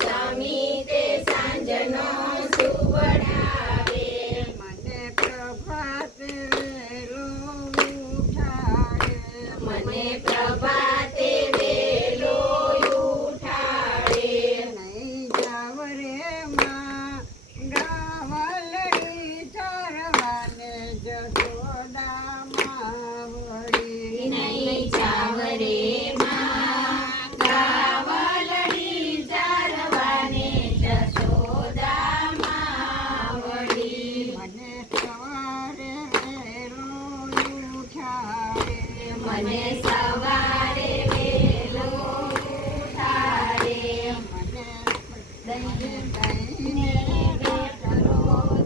સમી તે સાંજનો સુવડાવે. મને પ્રભાતે વેલો ઉઠાડે. મને પ્રભાતે વેલો ઉઠાડે. નહીં જાવ રે માં ગાવલડી ચરવાને જશોદામાં વળી. નહીં જાવ રે માં ગાવલડી ચારવાને જશોદામાં વળી. મને સવારે વેલો ઉઠાડે. મને સવારે વેલો ઉઠાડે. મને દહીંને રોટલો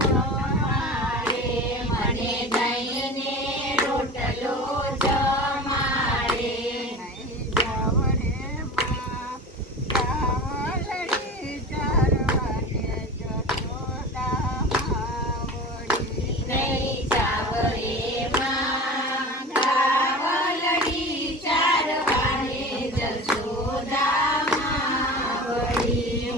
જમાડે. મને દહીંને રોટલો જમાડે. નહીં જાવ રે માં ગાવલડી ચરવાને જશોદામાં વળી. નહીં જાવ રે માં ગાવલડી ચારવાને જશોદામાં વળી.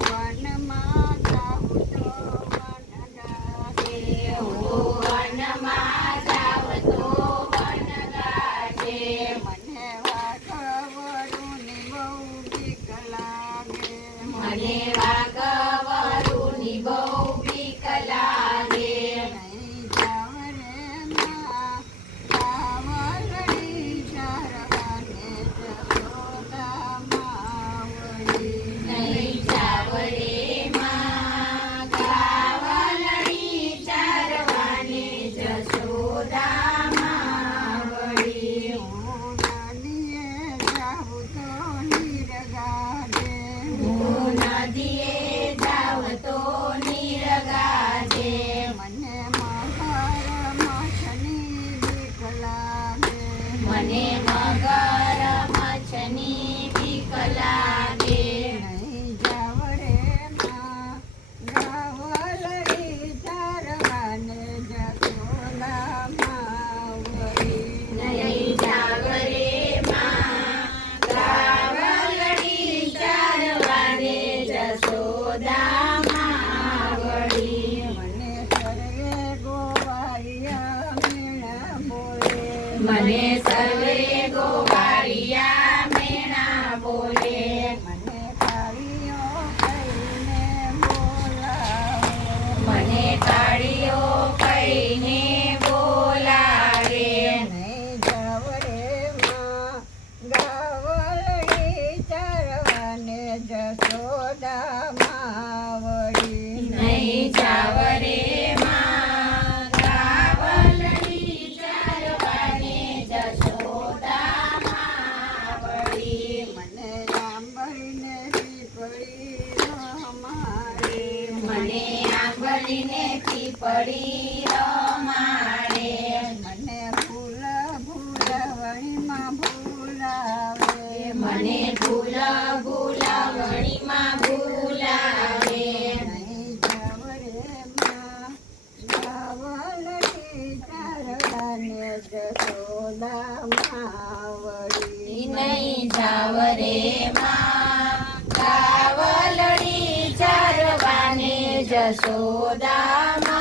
વનમાં જાઉં તો વન ગાજે. હું વનમાં જાવ તો વન ગાજે. મને વાઘવરુની બહુ બીક લાગે. મને વાઘવરુની બહુ બીક લાગે. નહીં જાવ રે માં ગાવલડી ચરવાને જશોદામાં વળી. નહીં જાવ રે માં ગાવલડી ચારવાને જશોદામાં વળી. હું નદીએ જાઉં તો નીર ગાજે. હું નદીએ જાવ તો નીર ગાજે. મને મગર માછની બીક લાગે. મને મગર મચ્છની બીક લાગે. નહીં જાવ રે માં ગાવલડી ચરવાને જશોદામાં વળી. નહીં જાવ રે માં ગાવલડી ચારવાને જશોદામાં વળી. મને સર્વે ગોવાળિયા મેણા બોલે. મને સર્વે ગોવાળિયા મેણા બોલે. મને કાળીઓ કહીને બોલાવે. મને કાળીઓ કહીને બોલાવે. નહીં જાવ રે માં ગાવલડી ચરવાને જશોદામાં વળી. નહીં જાવ રે માં ગાવલડી ચારવાને જશોદામાં વળી. મને આંબળીને પીપળી રમાડે. મને આંબલીને પીપળી રમાડે. મને ફૂલ ફૂલવણીમાં ભૂલાવે. મને ફૂલ ફૂલવણીમાં ભૂલાવે. નહીં જાવ રે માં ગાવલડી ચરવાને જશોદામાં વળી. નહીં જાવ રે માં ગાવલડી ચારવાને જશોદામાં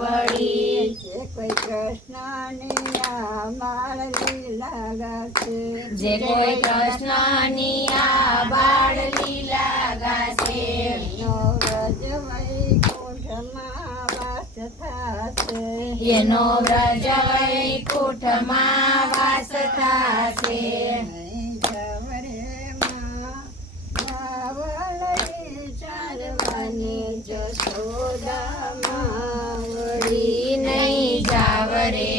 વળી. જે કોઈ કૃષ્ણની આ બાળ લીલા ગાશે. જે કોઈ કૃષ્ણની આ બાળ લીલા ગાશે. એનો વ્રજ વૈકુંઠમાં વાસ થાશે. એનો વ્રજ વૈકુંઠમાં વાસ થાશે. નહીં જાવ રે માં ગાવલડી ચરવાને જશોદામાં વળી. નહીં જાવ રે